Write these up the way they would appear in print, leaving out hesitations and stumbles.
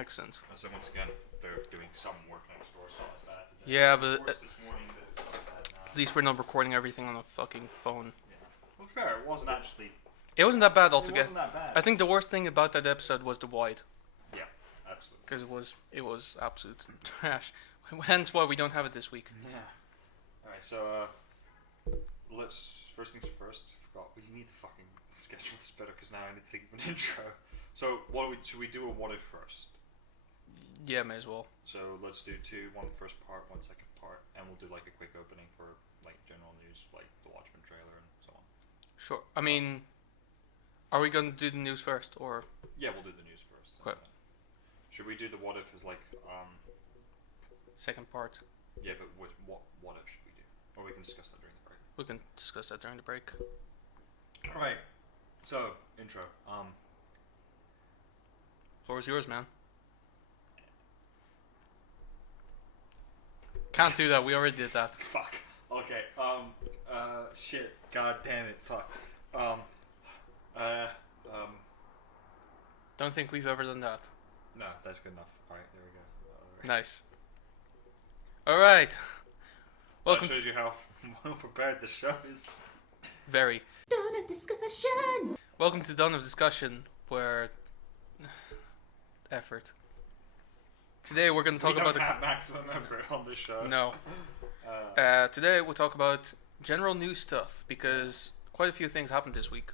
Excellent. So once again, they're doing some work next door, so it's bad today. Yeah, but This morning, but it's not bad now. at least we're not recording everything on a fucking phone. Yeah. Well, fair. It wasn't actually. It wasn't that bad It altogether. wasn't that bad. I think the worst thing about that episode was the wide, Yeah, absolutely. because it was absolute trash. Hence why we don't have it this week. Yeah. All right. So let's first things first. Forgot we need to fucking schedule this better because now I need to think of an intro. So should we do a what if first? Yeah, may as well. So let's do two, one first part, one second part, and we'll do like a quick opening for like general news, like the Watchmen trailer and so on. Sure. I mean, are we going to do the news first, or? Yeah, we'll do the news first. Okay. Should we do the what if as like Second part. Yeah, but what if should we do? Or we can discuss that during the break. We can discuss that during the break. All right. So intro. Floor is yours, man. Can't do that. We already did that. Fuck. Okay. Shit. God damn it. Fuck. Don't think we've ever done that. No, that's good enough. All right. There we go. Nice. All right. Welcome. That shows you how well prepared the show is. Very. Dawn of discussion. Welcome to Dawn of Discussion, where effort. Today we're going to talk we about don't have maximum effort on this show. No. Today we'll talk about general news stuff because quite a few things happened this week,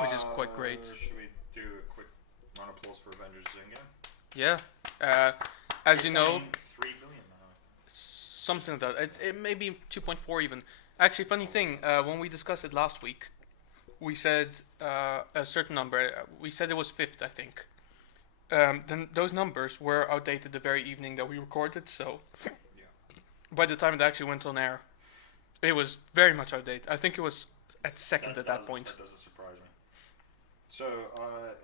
which is quite great. Should we do a quick round of applause for Avengers Endgame? Yeah. As you know, 3 billion now. something like that. It may be 2.4 even. Actually, funny thing, when we discussed it last week, we said a certain number. We said it was fifth, I think. Then those numbers were outdated the very evening that we recorded, so by the time it actually went on air, it was very much outdated. I think it was at second at that point. That doesn't surprise me. So,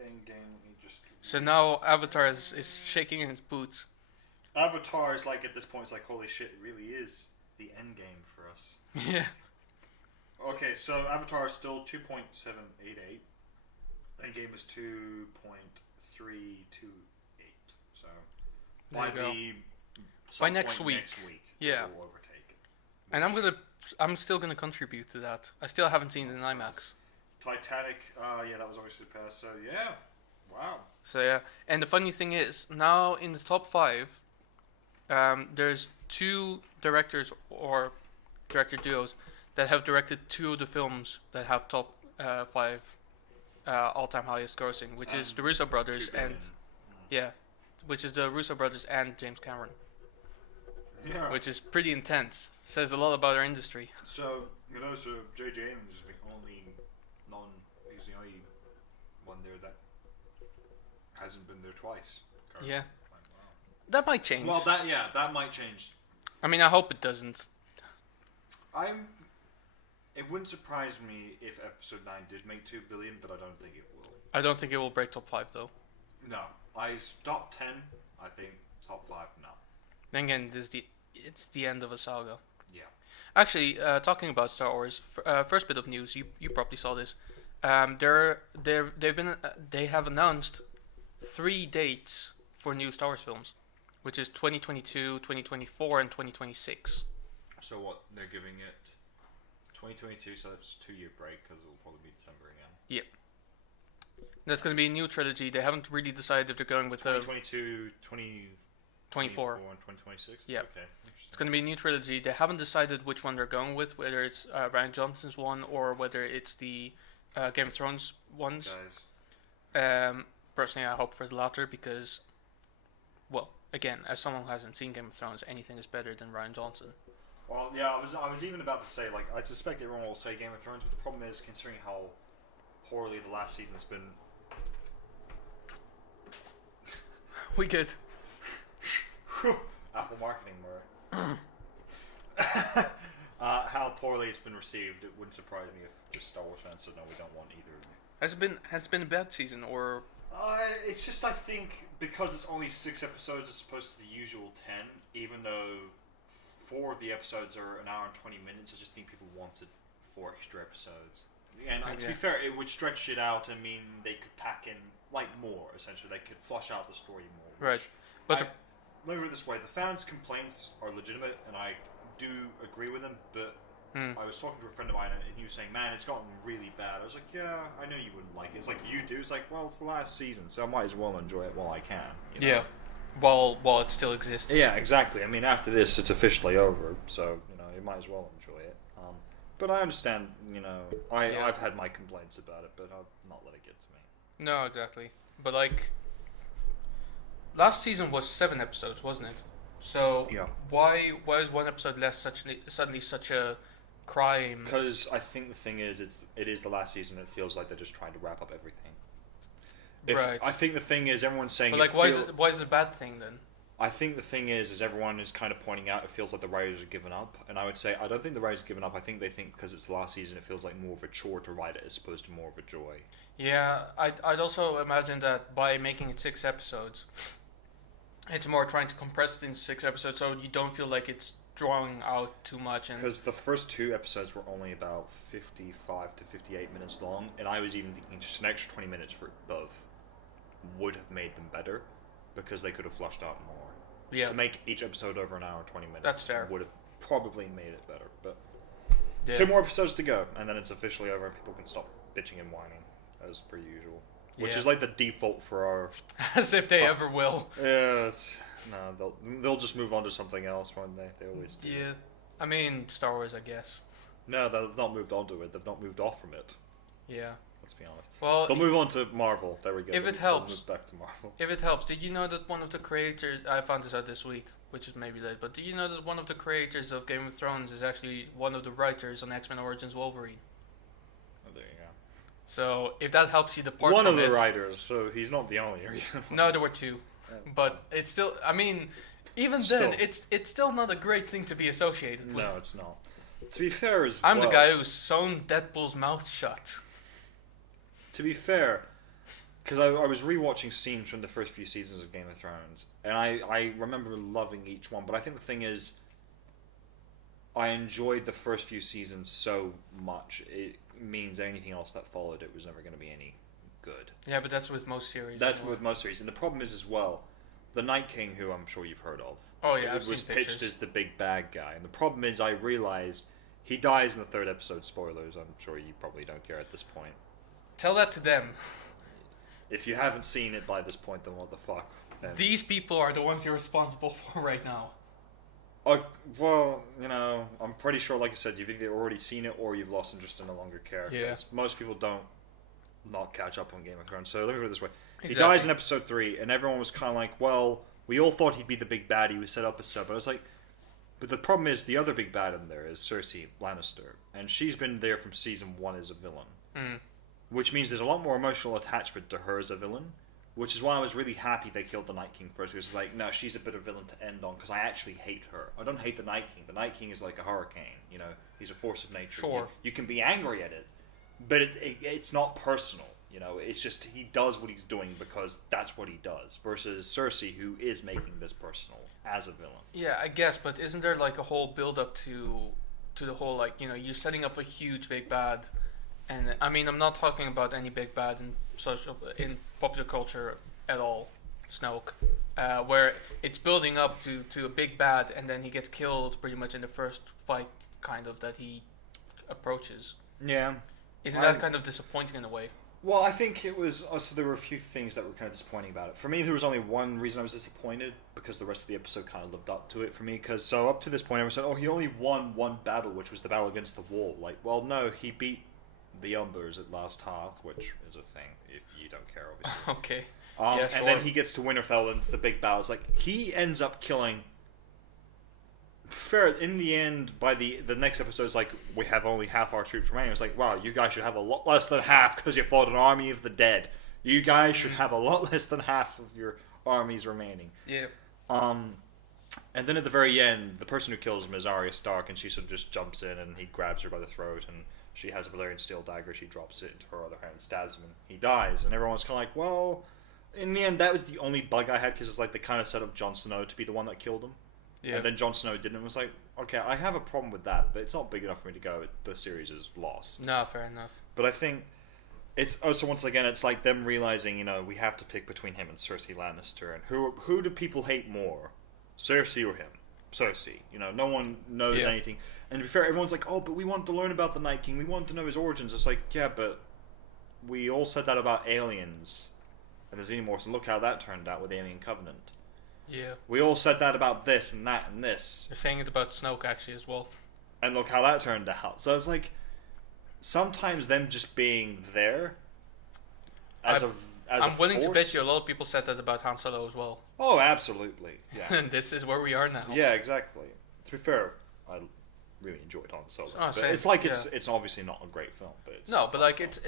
Endgame, let me just... So now Avatar is shaking in his boots. Avatar is like, at this point, it's like, holy shit, it really is the Endgame for us. Yeah. Okay, so Avatar is still 2.788. Endgame is 2.328. So There you go. by next week. Yeah. it will overtake it. And I'm still gonna contribute to that. I still haven't seen it in IMAX. Titanic, yeah, that was obviously passed. So yeah, wow. So yeah, and the funny thing is, now in the top 5, there's 2 directors or director duos that have directed 2 of the films that have top 5 all-time highest grossing, which is the Russo brothers and which is the Russo brothers and James Cameron, which is pretty intense. Says a lot about our industry. So so J.J. Abrams is the only he's the only one there that hasn't been there twice. Yeah. Like, wow. That might change. Well, that might change. I mean, I hope it doesn't. It wouldn't surprise me if episode 9 did make 2 billion, but I don't think it will. I don't think it will break top 5 though. No, top 10. I think top 5. No. Then again, it's the end of a saga. Yeah. Actually, talking about Star Wars, first bit of news. You probably saw this. They have announced 3 dates for new Star Wars films, which is 2022, 2024, and 2026. So what they're giving it 2022, so that's a 2-year break because it'll probably be December again. Yep. That's going to be a new trilogy. They haven't really decided if they're going with 2022, 2024, and 2026. Yeah. Okay. It's going to be a new trilogy. They haven't decided which one they're going with, whether it's Rian Johnson's one or whether it's the Game of Thrones ones. Personally, I hope for the latter because, well, again, as someone who hasn't seen Game of Thrones, anything is better than Rian Johnson. Well, yeah, I was even about to say, like, I suspect everyone will say Game of Thrones, but the problem is, considering how poorly the last season's been... We good. Apple marketing, Murray. How poorly it's been received, it wouldn't surprise me if just Star Wars fans said, no, we don't want either of them. Has it been a bad season, or...? It's just, I think, because it's only 6 episodes as opposed to the usual 10, even though 4 of the episodes are an hour and 20 minutes, I just think people wanted 4 extra episodes. And to be fair, it would stretch it out. I mean, they could pack in like more, essentially. They could flush out the story more. Right. But let me put it this way, the fans' complaints are legitimate, and I do agree with them, but I was talking to a friend of mine, and he was saying, man, it's gotten really bad. I was like, yeah, I know you wouldn't like it. It's like you do. It's like, well, it's the last season, so I might as well enjoy it while I can. You know? Yeah. While it still exists. Yeah, exactly. I mean, after this, it's officially over, so, you might as well enjoy it. But I understand, I've had my complaints about it, but I'll not let it get to me. No, exactly. But, like, last season was 7 episodes, wasn't it? So, why is one episode less suddenly such a crime? Because I think the thing is, it is the last season, it feels like they're just trying to wrap up everything. Right. I think the thing is, everyone's saying... But, like, why is it a bad thing, then? I think the thing is everyone is kind of pointing out it feels like the writers have given up. And I would say, I don't think the writers have given up. I think they think because it's the last season, it feels like more of a chore to write it as opposed to more of a joy. Yeah, I'd also imagine that by making it 6 episodes, it's more trying to compress it into 6 episodes so you don't feel like it's drawing out too much. Because the first 2 episodes were only about 55 to 58 minutes long, and I was even thinking just an extra 20 minutes for both would have made them better, because they could have flushed out more. Yeah. To make each episode over an hour, 20 minutes. That's fair. Would have probably made it better, but... Yeah. 2 more episodes to go, and then it's officially over, and people can stop bitching and whining, as per usual. Which is like the default for our... As if they ever will. Yeah, no, they'll just move on to something else, won't they? They always do. Yeah. I mean, Star Wars, I guess. No, they've not moved on to it. They've not moved off from it. Yeah. Let's be honest. Well, they'll move on to Marvel. There we go. If it helps. They'll move back to Marvel. If it helps, did you know that one of the creators... I found this out this week, which is maybe late, but did you know that one of the creators of Game of Thrones is actually one of the writers on X-Men Origins Wolverine? Oh, there you go. So, if that helps you depart one from of the it, writers, so he's not the only reason. No, there were 2. But it's still... I mean, even then, it's still not a great thing to be associated with. No, it's not. To be fair I'm the guy who's sewn Deadpool's mouth shut. To be fair, because I was rewatching scenes from the first few seasons of Game of Thrones, and I remember loving each one, but I think the thing is, I enjoyed the first few seasons so much, it means anything else that followed it was never going to be any good. Yeah, but that's with most series. That's with most series, and the problem is as well, the Night King, who I'm sure you've heard of, oh yeah, I've was seen pitched pictures. as the big bad guy, and the problem is I realized he dies in the 3rd episode. Spoilers, I'm sure you probably don't care at this point. Tell that to them. If you haven't seen it by this point, then what the fuck? And These people are the ones you're responsible for right now. Well, I'm pretty sure, like I said, you've either already seen it or you've lost interest in no longer care. Yeah. Most people don't not catch up on Game of Thrones. So let me put it this way. Exactly. He dies in episode 3, and everyone was kind of like, well, we all thought he'd be the big bad. He was set up as so. But I was like, but the problem is the other big bad in there is Cersei Lannister. And she's been there from season 1 as a villain. Mm. Which means there's a lot more emotional attachment to her as a villain. Which is why I was really happy they killed the Night King first. Because it's like, no, she's a better villain to end on. Because I actually hate her. I don't hate the Night King. The Night King is like a hurricane. He's a force of nature. Sure. You can be angry at it. But it's not personal. It's just he does what he's doing because that's what he does. Versus Cersei, who is making this personal as a villain. Yeah, I guess, but isn't there like a whole build-up to the whole, like, you're setting up a huge big bad, and I mean, I'm not talking about any big bad in popular culture at all, Snoke, where it's building up to a big bad, and then he gets killed pretty much in the first fight, kind of, that he approaches. Yeah. Isn't that kind of disappointing in a way? Well, I think it was... Also, there were a few things that were kind of disappointing about it. For me, there was only one reason I was disappointed, because the rest of the episode kind of lived up to it for me. Because, up to this point, I was saying, he only won one battle, which was the battle against the wall. Like, well, no, he beat the Umbers at last half, which is a thing, if you don't care, obviously. Okay. Yeah, sure. And then he gets to Winterfell, and it's the big battle. It's like, he ends up killing... Fair, in the end, by the next episode, it's like, we have only half our troops remaining. It's like, wow, you guys should have a lot less than half because you fought an army of the dead. You guys should have a lot less than half of your armies remaining. Yeah. And then at the very end, the person who kills him is Arya Stark, and she sort of just jumps in, and he grabs her by the throat, and she has a Valyrian steel dagger, she drops it into her other hand, stabs him, and he dies. And everyone's kind of like, well, in the end, that was the only bug I had, because it's like they kind of set up Jon Snow to be the one that killed him. Yeah. And then Jon Snow didn't. It was like, okay, I have a problem with that, but it's not big enough for me to go, the series is lost. No, fair enough. But I think it's also, once again, it's like them realizing, you know, we have to pick between him and Cersei Lannister, and who do people hate more, Cersei or him? Cersei. You know, no one knows anything. And to be fair, everyone's like, oh, but we want to learn about the Night King. We want to know his origins. It's like, yeah, but we all said that about aliens and the Xenomorphs, and look how that turned out with Alien Covenant. Yeah. We all said that about this and that and this. They're saying it about Snoke actually as well. And look how that turned out. So it's like, sometimes them just being there I'm willing to bet you a lot of people said that about Han Solo as well. Oh, absolutely. Yeah. And this is where we are now. Yeah, exactly. To be fair, I really enjoyed Han Solo. Oh, but it's like it's obviously not a great film, but it's but like it's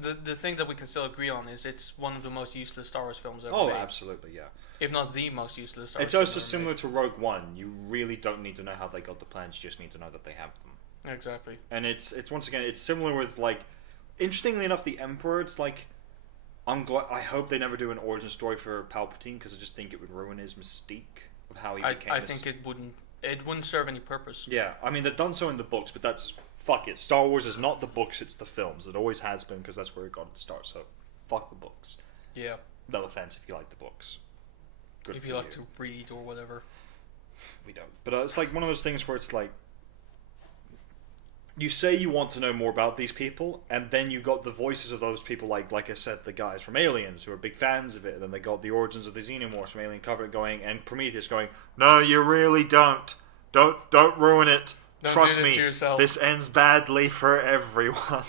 the thing that we can still agree on is it's one of the most useless Star Wars films ever made. Oh, absolutely, yeah. If not the most useless Star Wars It's also similar to Rogue One. You really don't need to know how they got the plans, you just need to know that they have them. Exactly. And it's once again, it's similar with, like, interestingly enough, the Emperor, it's like, I hope they never do an origin story for Palpatine, because I just think it would ruin his mystique of how he became I think it wouldn't serve any purpose. Yeah, I mean, they've done so in the books, but that's, fuck it. Star Wars is not the books, it's the films. It always has been, because that's where it got its start, so fuck the books. Yeah. No offense if you like the books. Good if you like to read or whatever. We don't. But it's like one of those things where it's like, you say you want to know more about these people, and then you got the voices of those people, like I said, the guys from Aliens, who are big fans of it, and then they got the origins of the Xenomorphs from Alien Covenant going, and Prometheus going, no, you really don't. Don't ruin it. Trust me, this ends badly for everyone.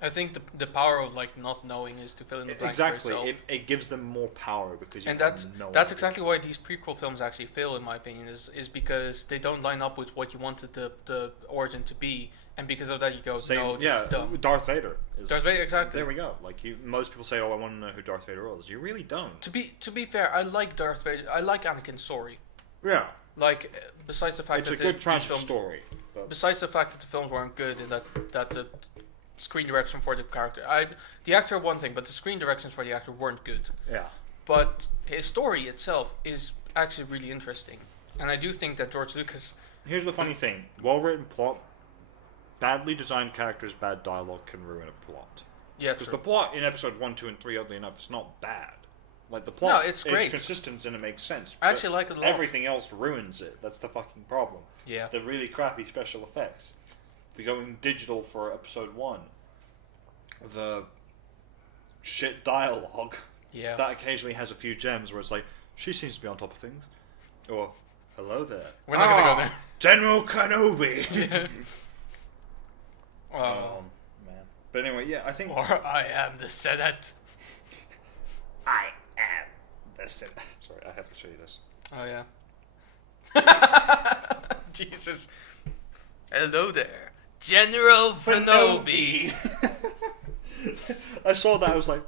I think the power of like not knowing is to fill in the blanks. Exactly, it gives them more power because you that's exactly why these prequel films actually fail, in my opinion, is because they don't line up with what you wanted the origin to be, and because of that you go, no, this is dumb. Darth Vader, exactly. There we go. Like most people say, oh, I want to know who Darth Vader is. You really don't. To be fair, I like Darth Vader. I like Anakin's story. Yeah. Like, besides the fact it's that a good tragic story. But besides the fact that the films weren't good, and that the screen direction for the character, the actor one thing, but the screen directions for the actor weren't good. Yeah. But his story itself is actually really interesting, and I do think that George Lucas. Here's the funny thing: well-written plot, badly designed characters, bad dialogue can ruin a plot. Yeah, because the plot in episode 1, 2, and 3, oddly enough, is not bad. Like the plot, it's great. It's consistent and it makes sense. I actually like it a lot. Everything else ruins it. That's the fucking problem. Yeah. The really crappy special effects. The going digital for episode 1. The shit dialogue. Yeah. That occasionally has a few gems where it's like, she seems to be on top of things. Or, hello there. We're not gonna go there. General Kenobi! Yeah. Man. But anyway, yeah, I think... Or I am the Senate. I am the Senate. Sorry, I have to show you this. Oh, yeah. Jesus. Hello there. General Kenobi. I saw that, I was like,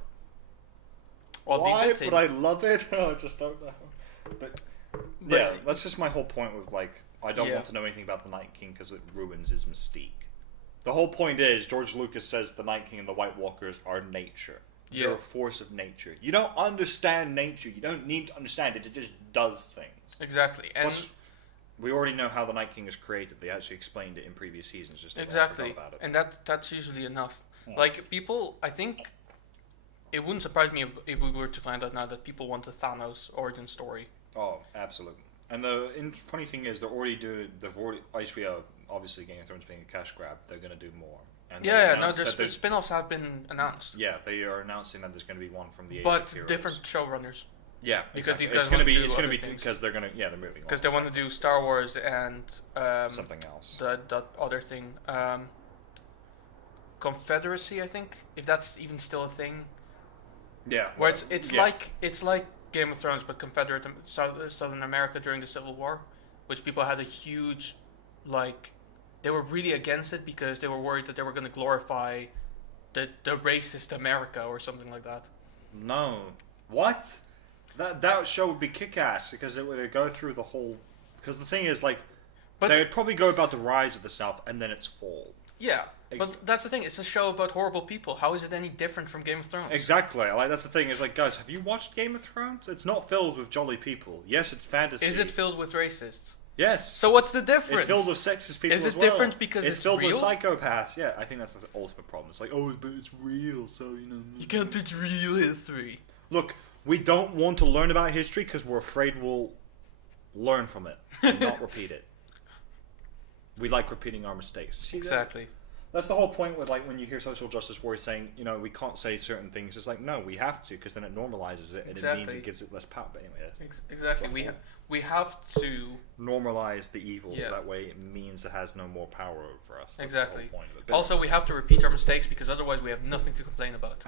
well, why? But I love it. I just don't know. But yeah, that's just my whole point with, like, I don't want to know anything about the Night King because it ruins his mystique. The whole point is, George Lucas says the Night King and the White Walkers are nature. Yeah. They're a force of nature. You don't understand nature. You don't need to understand it. It just does things. Exactly. And plus, we already know how the Night King is created. They actually explained it in previous seasons. Just exactly. About it. And that's usually enough. Yeah. Like, people, I think, it wouldn't surprise me if we were to find out now that people want a Thanos origin story. Oh, absolutely. And the funny thing is, obviously Game of Thrones being a cash grab, they're going to do more. And there's spin-offs have been announced. Yeah, they are announcing that there's going to be one from the but different showrunners. Yeah, because exactly. these guys want to do other things. Because they're going to they're moving. Because they want to do Star Wars and something else. That other thing, Confederacy, I think, if that's even still a thing. Yeah. Where it's like Game of Thrones, but Confederate Southern America during the Civil War, which people had a huge, like, they were really against it because they were worried that they were going to glorify the racist America or something like that. No. What? That show would be kick-ass because it would go through the whole... Because the thing is, like, they would probably go about the rise of the South and then its fall. Yeah, but that's the thing. It's a show about horrible people. How is it any different from Game of Thrones? Exactly. Like, that's the thing. Is like, guys, have you watched Game of Thrones? It's not filled with jolly people. Yes, it's fantasy. Is it filled with racists? Yes. So what's the difference? It's filled with sexist people Is as it well. different because it's filled real? with psychopaths? Yeah, I think that's the ultimate problem. It's like, oh, but it's real, so, you know... You can't teach real history. Look, we don't want to learn about history because we're afraid we'll learn from it and not repeat it. We like repeating our mistakes. See Exactly. That's the whole point with, like, when you hear social justice warriors saying, you know, we can't say certain things. It's like, no, we have to, because then it normalizes it, and it means it gives it less power. But anyway, Exactly. We have to normalize the evil, Yeah. so that way it means it has no more power over us. That's Exactly. the whole point of it. But Also, we have to repeat our mistakes because otherwise we have nothing to complain about.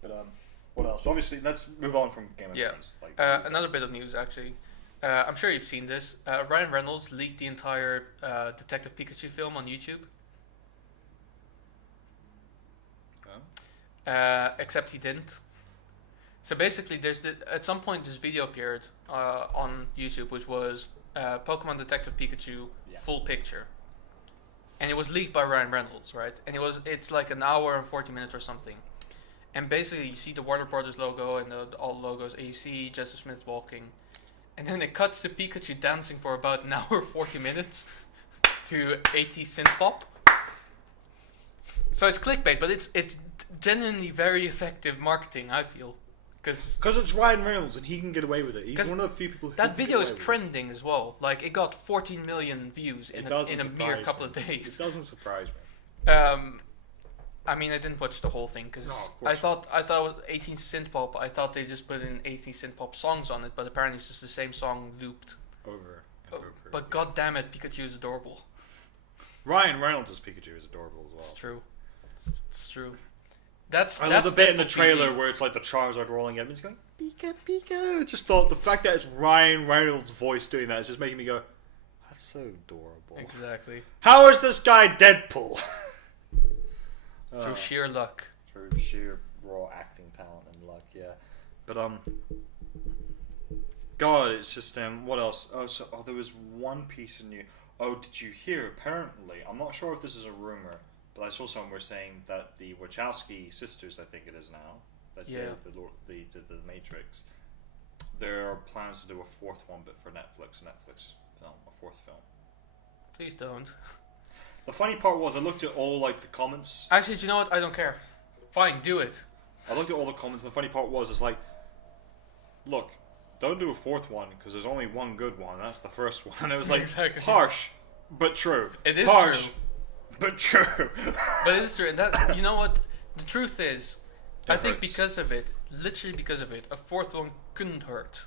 But what else? Obviously, let's move on from Game of Yeah. Thrones. Like, Another bit of news, actually. I'm sure you've seen this. Ryan Reynolds leaked the entire Detective Pikachu film on YouTube. Except he didn't. So basically, at some point this video appeared on YouTube, which was Pokemon Detective Pikachu full picture, and it was leaked by Ryan Reynolds, right? And it's like an hour and 40 minutes or something. And basically, you see the Warner Brothers logo and all logos, and you see Jesse Smith walking, and then it cuts to Pikachu dancing for about an hour 40 minutes to 80 synth pop. So it's clickbait, but it's genuinely very effective marketing, I feel. Because it's Ryan Reynolds and he can get away with it. He's one of the few people who that can video get is away with trending as well. Like, it got 14 million views in a mere couple of days. It doesn't surprise me. I mean, I didn't watch the whole thing because No, of I course thought it was 18 synth pop. I thought they just put in 18 synth pop songs on it, but apparently it's just the same song looped. Over and over. But god damn it, Pikachu is adorable. Ryan Reynolds' Pikachu is adorable as well. It's true. It's true. I love the bit in the trailer where it's like the Charizard rolling in and it's going, Pika, Pika. Just thought the fact that it's Ryan Reynolds' voice doing that is just making me go, that's so adorable. Exactly. How is this guy Deadpool? Through sheer luck. Through sheer raw acting talent and luck, yeah. But God, it's just what else? There was one piece of news. Oh, did you hear? Apparently, I'm not sure if this is a rumor, but I saw somewhere saying that the Wachowski sisters, I think it is now, that did the Matrix. There are plans to do a fourth one, but for Netflix film, a fourth film. Please don't. The funny part was I looked at all like the comments. Actually, do you know what? I don't care. Fine, do it. I looked at all the comments, and the funny part was it's like, look, don't do a fourth one because there's only one good one. And that's the first one. And it was like harsh, but true. It is harsh, true, but true. but it is true. And that, you know what? The truth is, I think hurts. because of it, literally because of it, a fourth one couldn't hurt.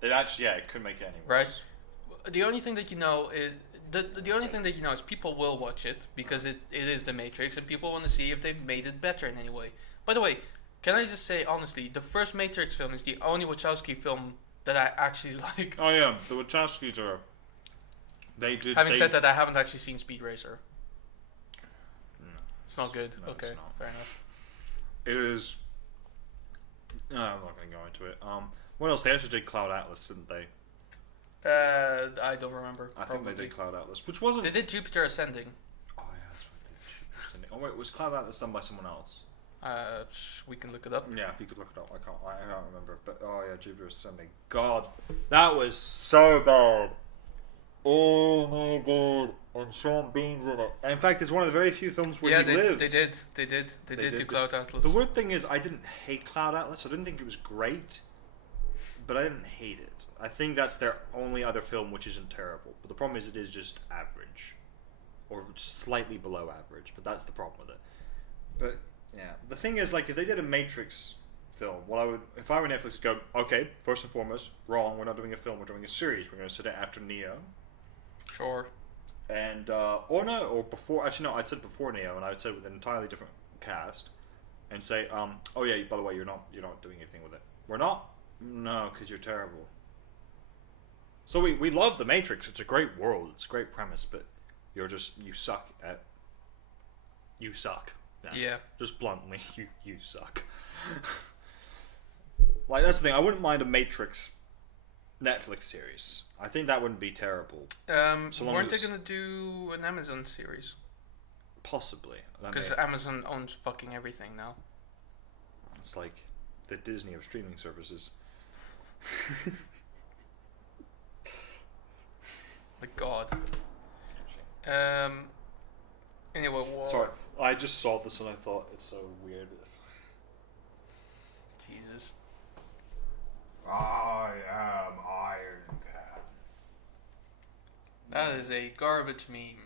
It actually, it could make it any worse. Right. The only thing that you know is the only thing that you know is people will watch it because it is the Matrix and people want to see if they've made it better in any way. By the way, can I just say honestly, the first Matrix film is the only Wachowski film that I actually liked. Oh yeah, the Wachowskis are. Having said that, I haven't actually seen Speed Racer. No, it's not good. No, okay, it's not. fair enough. It is. No, I'm not going to go into it. What else? They actually did Cloud Atlas, didn't they? I don't remember. I think they did Cloud Atlas, which wasn't. They did Jupiter Ascending. Oh yeah, that's what they did. Jupiter Ascending. Oh wait, was Cloud Atlas done by someone else? We can look it up. Yeah, if you could look it up, I can't remember. But oh yeah, Jupiter Ascending. God, that was so bad. Oh my god, and Sean Bean's in it. And in fact, it's one of the very few films where he lives. They did do Cloud Atlas. The weird thing is, I didn't hate Cloud Atlas. I didn't think it was great, but I didn't hate it. I think that's their only other film which isn't terrible. But the problem is, it is just average, or slightly below average. But that's the problem with it. But yeah, the thing is, like, if they did a Matrix film, what I would, if I were Netflix, go, okay, first and foremost, wrong. We're not doing a film. We're doing a series. We're going to set it after Neo. Sure. And or before. Actually, no, I'd said before Neo, and I would say with an entirely different cast, and say, oh yeah, by the way, you're not doing anything with it. We're not. No, because you're terrible. So we love The Matrix. It's a great world. It's a great premise, but you suck at. You suck. Yeah. Just bluntly, you suck. Like, that's the thing. I wouldn't mind a Matrix Netflix series. I think that wouldn't be terrible. Weren't they gonna do an Amazon series? Possibly. Because Amazon owns fucking everything now. It's like the Disney of streaming services. My God. Anyway, Sorry, I just saw this and I thought it's so weird. Jesus. I am Iron Cat. That is a garbage meme.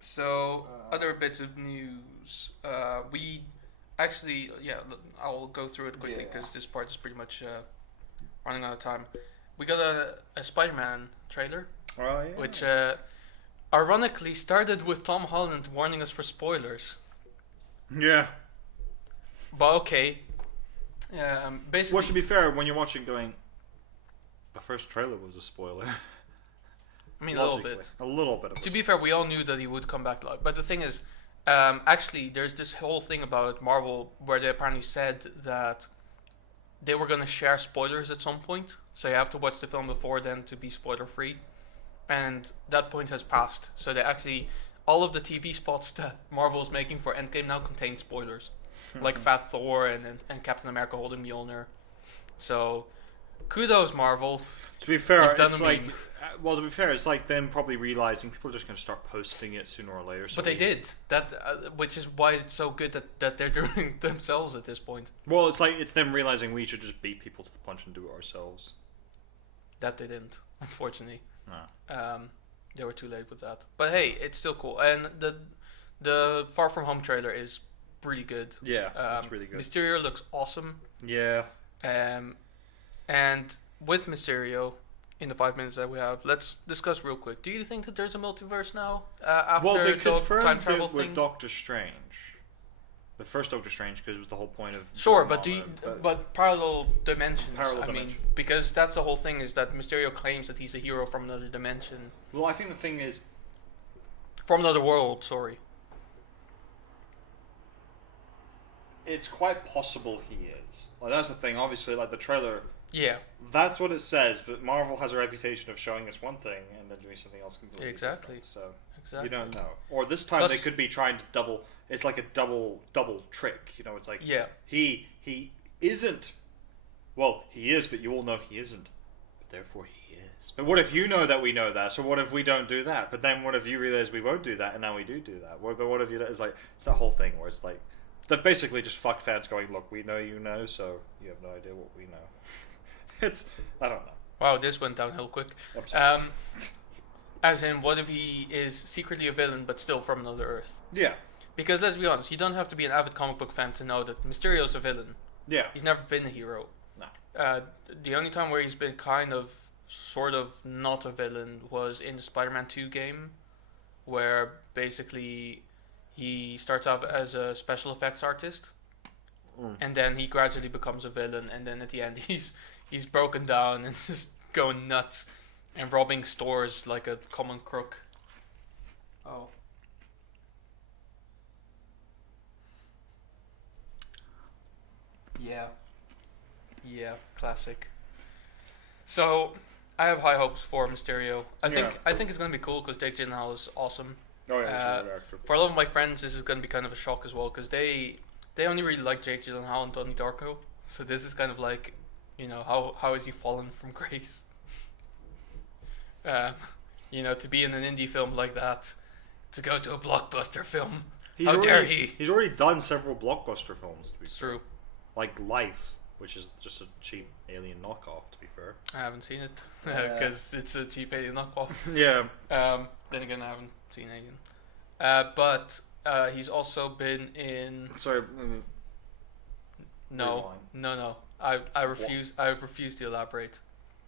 So, other bits of news. We actually, I'll go through it quickly because this part is pretty much running out of time. We got a Spider-Man trailer, which ironically started with Tom Holland warning us for spoilers. Yeah. But okay. Basically, Well, to be fair, when you're watching going, the first trailer was a spoiler. I mean, a little bit. A little bit. To be fair, we all knew that he would come back live. But the thing is, actually, there's this whole thing about Marvel where they apparently said that they were going to share spoilers at some point. So you have to watch the film before then to be spoiler free. And that point has passed. So they actually, all of the TV spots that Marvel is making for Endgame now contain spoilers. Like Fat Thor and Captain America holding Mjolnir. So, kudos, Marvel. To be fair, You've done it's a like, meme. to be fair, it's like them probably realizing people are just going to start posting it sooner or later. So But they did that, which is why it's so good that they're doing it themselves at this point. Well, it's like it's them realizing we should just beat people to the punch and do it ourselves. That they didn't, unfortunately. No. They were too late with that. But hey, it's still cool. And the Far From Home trailer is pretty good. Yeah, it's really good. Mysterio looks awesome. Yeah. And with Mysterio, in the 5 minutes that we have, let's discuss real quick. Do you think that there's a multiverse now? After Well, they the confirmed time travel it with thing? Doctor Strange. The first Doctor Strange, because it was the whole point of... Sure, going but on but parallel dimensions. Parallel I mean, dimension. because that's the whole thing is that Mysterio claims that he's a hero from another dimension, Well, I think the thing is... from another world. Sorry. It's quite possible he is. Like, that's the thing. Obviously, like, the trailer... Yeah. That's what it says, but Marvel has a reputation of showing us one thing and then doing something else completely Exactly. different. So Exactly. you don't know. Or this time Plus- they could be trying to double. It's like a double trick. You know, it's like Yeah. he isn't. Well, he is, but you all know he isn't. But therefore he is. But what if you know that we know that? So what if we don't do that? But then what if you realize we won't do that and now we do that? But what if you? It's like it's that whole thing where it's like that basically just fucked fans going, look, we know you know, so you have no idea what we know. It's I don't know. Wow, this went downhill quick. I'm sorry. As in, what if he is secretly a villain but still from another Earth? Yeah. Because let's be honest, you don't have to be an avid comic book fan to know that Mysterio's a villain. Yeah. He's never been a hero. No. The only time where he's been kind of, sort of not a villain was in the Spider-Man 2 game, where basically he starts off as a special effects artist, and then he gradually becomes a villain, and then at the end he's broken down and just going nuts and robbing stores like a common crook. Oh. Yeah, classic. So, I have high hopes for Mysterio. I think it's gonna be cool because Jake Gyllenhaal is awesome. Oh yeah, he's a good actor. For a lot of my friends, this is gonna be kind of a shock as well because they only really like Jake Gyllenhaal and Donnie Darko. So this is kind of like, you know, how is he fallen from grace? You know, to be in an indie film like that, to go to a blockbuster film. How dare he? He's already done several blockbuster films. To be It's fair. true. Like Life, which is just a cheap Alien knockoff. To be fair. I haven't seen it because it's a cheap Alien knockoff. Yeah. Then again, I haven't seen Alien. But he's also been in. Sorry. No. I refuse. I refuse to elaborate.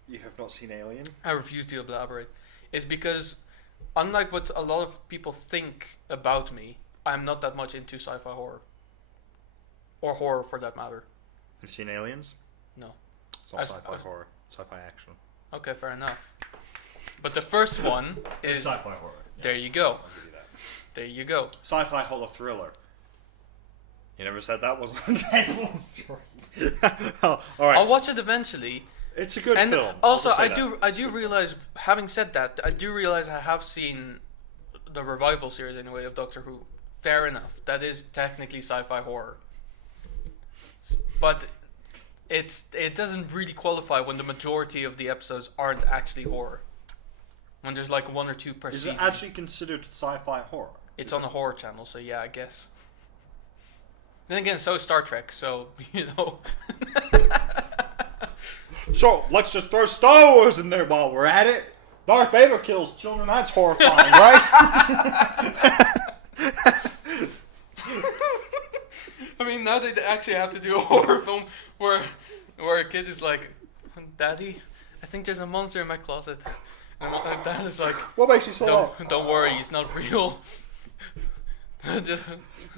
You have not seen Alien? I refuse to elaborate. It's because, unlike what a lot of people think about me, I'm not that much into sci-fi horror. Or horror, for that matter. You've seen Aliens? No. It's not sci-fi horror. Sci-fi action. Okay, fair enough. But the first one is... sci-fi horror. Yeah, there you go. I'll give you that. There you go. Sci-fi horror thriller. You never said that wasn't on the table. Sorry. Oh, all right. I'll watch it eventually. It's a good And film. also, I'll just say I that. do It's a good realize, having said that, I do realize I have seen the revival series anyway of Doctor Who. Fair enough. That is technically sci-fi horror. But it doesn't really qualify when the majority of the episodes aren't actually horror. When there's like 1 or 2 per season. Is it actually considered sci-fi horror? It's on a horror channel, so yeah, I guess. Then again, so is Star Trek, so, you know. So, let's just throw Star Wars in there while we're at it. Darth Vader kills children, that's horrifying, right? I mean, now they actually have to do a horror film where a kid is like, Daddy, I think there's a monster in my closet. And my dad is like, What makes you say that? Don't worry, it's not real.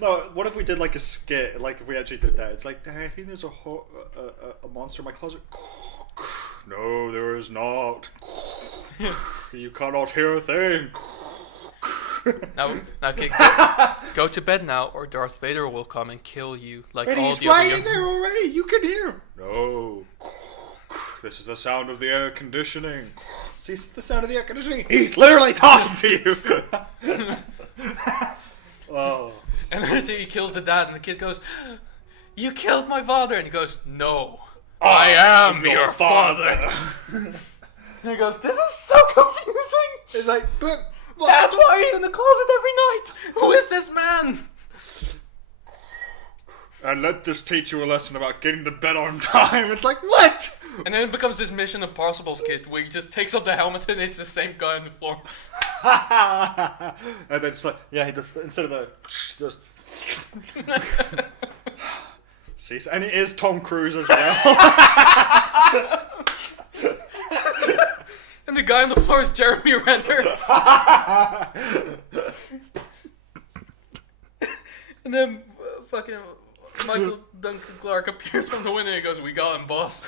No, what if we did like a skit? Like if we actually did that, it's like, I think there's a monster in my closet. No, there is not. You cannot hear a thing. Now, kid, go to bed now, or Darth Vader will come and kill you. Like But all he's the other right young- in there already. You can hear him. No. This is the sound of the air conditioning. See, it's the sound of the air conditioning. He's literally talking to you. Oh. And then he kills the dad, and the kid goes, "You killed my father," and he goes, "No, I am your father." And he goes, "This is so confusing." It's like, but Dad, why are you in the closet every night? Who is this man? and let this teach you a lesson about getting to bed on time. It's like, what? And then it becomes this Mission Impossible skit where he just takes up the helmet and it's the same guy on the floor. And then it's like, yeah, he does, instead of the, just. See, and it is Tom Cruise as well. And the guy on the floor is Jeremy Renner. And then fucking Michael Duncan Clark appears from the window and he goes, "We got him, boss."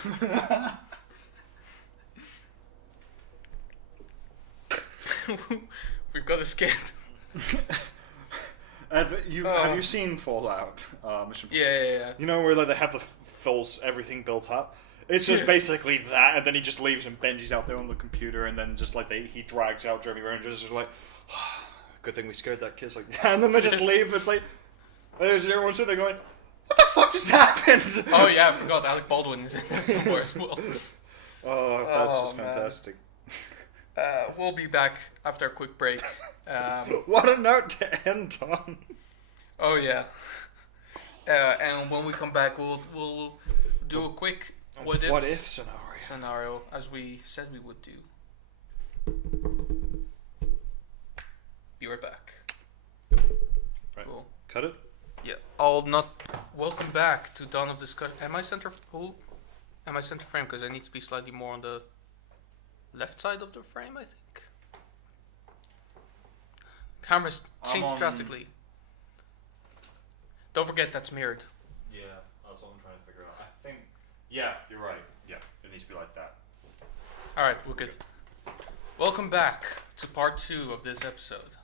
We've got a skit. Have you seen Fallout? Mission Yeah. You know where like they have the false everything built up? It's just basically that, and then he just leaves and Benji's out there on the computer, and then just like he drags out Jeremy Renner, just like, good thing we scared that kid, like, and then they just leave. It's like, there's everyone sitting there going, what the fuck just happened? Oh yeah, I forgot Alec Baldwin is in there somewhere as well. Oh, that's Oh, just man. fantastic. We'll be back after a quick break. What a note to end on. Oh yeah. And when we come back, we'll do a quick what if scenario, as we said we would do. Be right back. Right. Cool. Cut it. Yeah. I'll not. Welcome back to Dawn of Discussion. Am I center frame? Because I need to be slightly more on the left side of the frame, I think. Cameras changed drastically. Don't forget that's mirrored. Yeah, that's what I'm trying to figure out. I think, yeah, you're right. Yeah, it needs to be like that. Alright, we're good. Welcome back to part 2 of this episode.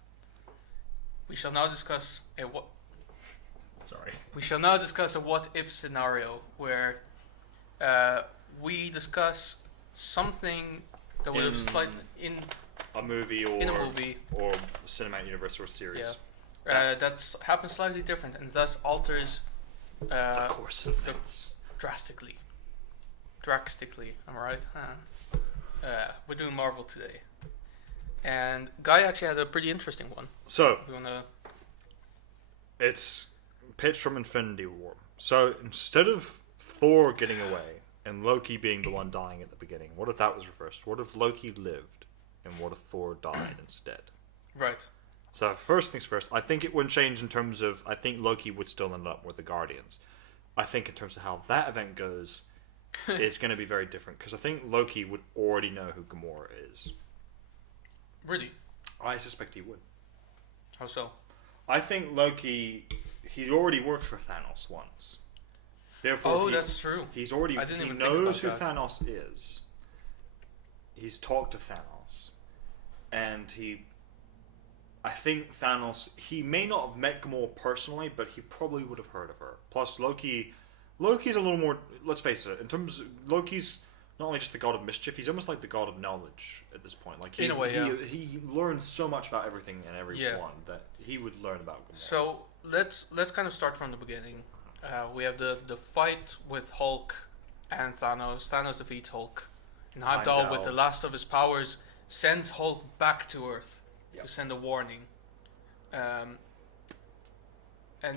We shall now discuss a what if scenario where we discuss something that would have slightly in a movie or cinematic universe or series. Yeah. That's happens slightly different and thus alters The course of events. drastically. Am I right? We're doing Marvel today. And Guy actually had a pretty interesting one. So, You wanna it's pitched from Infinity War. So, instead of Thor getting away and Loki being the one dying at the beginning, what if that was reversed? What if Loki lived and what if Thor died instead? Right. So, first things first, I think it wouldn't change in terms of, I think Loki would still end up with the Guardians. I think in terms of how that event goes, it's going to be very different. Because I think Loki would already know who Gamora is. Really? I suspect he would. How so? I think Loki, he'd already worked for Thanos once. Therefore, that's true. He's already, I didn't he even think knows who about that. Thanos is. He's talked to Thanos. And I think Thanos, he may not have met Gamora personally, but he probably would have heard of her. Plus, Loki's a little more, let's face it, in terms of, Loki's not only just the god of mischief, he's almost like the god of knowledge at this point. Like, In a way, yeah. He learns so much about everything and everyone Yeah. that he would learn about Gamora. So let's kind of start from the beginning. We have the fight with Hulk and Thanos. Thanos defeats Hulk. And Heimdall, with Heimdall. the last of his powers, sends Hulk back to Earth Yep. to send a warning. And